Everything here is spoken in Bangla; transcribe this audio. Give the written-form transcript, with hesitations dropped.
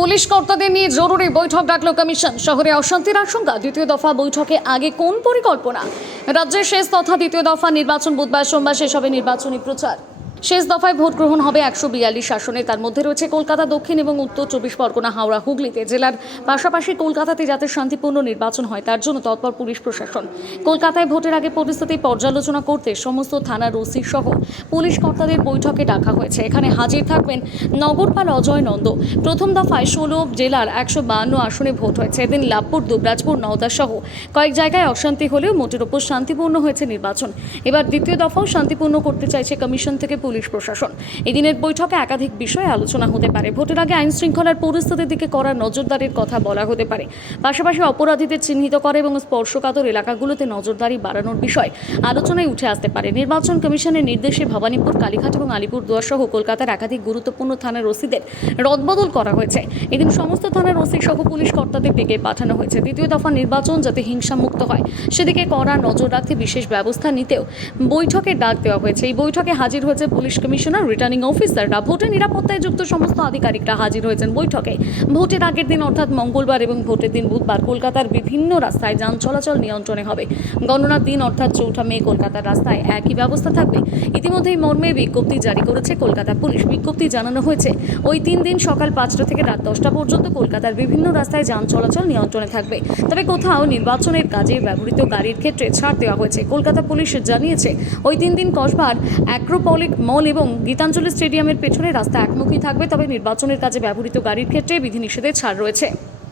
পুলিশ কর্তাদের নিয়ে জরুরি বৈঠক ডাকল কমিশন। শহরে অশান্তির আশঙ্কা, দ্বিতীয় দফা বৈঠকে আগে কোন পরিকল্পনা? রাজ্যের শেষ তথা দ্বিতীয় দফা নির্বাচন বুধবার সোমবার শেষ হবে নির্বাচনী প্রচার। শেষ দফায় ভোট গ্রহণ হবে 142 আসনে। তার মধ্যে রয়েছে কলকাতা দক্ষিণ এবং উত্তর 24 পরগনা, হাওড়া, হুগলিতে। জেলার পাশাপাশি কলকাতাতে যাতে শান্তিপূর্ণ নির্বাচন হয় তার জন্য তৎপর পুলিশ প্রশাসন। কলকাতায় ভোটের আগে পরিস্থিতি পর্যালোচনা করতে সমস্ত থানার ওসি সহ পুলিশ কর্তাদের বৈঠকে ডাকা হয়েছে। এখানে হাজির থাকবেন নগরপাল অজয় নন্দ। প্রথম দফায় 16 জেলার 152 আসনে ভোট হয়েছে। এদিন লাভপুর, দুবরাজপুর, নওদা সহ কয়েক জায়গায় অশান্তি হলেও মোটের ওপর শান্তিপূর্ণ হয়েছে নির্বাচন। এবার দ্বিতীয় দফাও শান্তিপূর্ণ করতে চাইছে কমিশন থেকে পুলিশ প্রশাসন। এদিনের বৈঠকে একাধিক বিষয়ে আলোচনা হতে পারে। ভোটের আগে আইন শৃঙ্খলার পরিস্থিতির দিকে করা নজরদারির কথা বলা হতে পারে। পাশাপাশি অপরাধীদের চিহ্নিত করে এবং স্পর্শকাতর এলাকাগুলোতে নজরদারি বাড়ানোর বিষয় আলোচনায় উঠে আসতে পারে। নির্বাচন কমিশনের নির্দেশে ভবানীপুর, কালীঘাট এবং আলিপুরদুয়ার সহ কলকাতার একাধিক গুরুত্বপূর্ণ থানার ওসিদের রদবদল করা হয়েছে। এদিন সমস্ত থানার ওসি সহ পুলিশ কর্তাদের ডেকে পাঠানো হয়েছে। দ্বিতীয় দফা নির্বাচন যাতে হিংসামুক্ত হয় সেদিকে কড়া নজর রাখতে বিশেষ ব্যবস্থা নিতেও বৈঠকে ডাক দেওয়া হয়েছে। এই বৈঠকে হাজির হয়েছে পুলিশ কমিশনার, রিটার্নিং অফিসাররা, ভোটের নিরাপত্তায় যুক্ত সমস্ত আধিকারিকরা হাজির হয়েছেন বৈঠকে। ভোটের আগের দিন অর্থাৎ মঙ্গলবার এবং ভোটের দিন বুধবার কলকাতার বিভিন্ন রাস্তায় যান চলাচল নিয়ন্ত্রণে হবে। গণনার দিন অর্থাৎ 4 মে কলকাতার রাস্তায় একই ব্যবস্থা থাকবে। ইতিমধ্যেই মর্মে বিজ্ঞপ্তি জারি করেছে কলকাতা পুলিশ। বিজ্ঞপ্তি জানানো হয়েছে ওই 3 দিন সকাল 5টা থেকে রাত 10টা পর্যন্ত কলকাতার বিভিন্ন রাস্তায় যান চলাচল নিয়ন্ত্রণে থাকবে। তবে কোথাও নির্বাচনের কাজে ব্যবহৃত গাড়ির ক্ষেত্রে ছাড় দেওয়া হয়েছে। কলকাতা পুলিশ জানিয়েছে ওই 3 দিন কসবার অ্যাক্রোপলিক মল এবং গীতাঞ্জলি স্টেডিয়ামের পেছনে রাস্তা একমুখী থাকবে। তবে নির্বাচনের কাজে ব্যবহৃত গাড়ির ক্ষেত্রে বিধিনিষেধে ছাড় রয়েছে।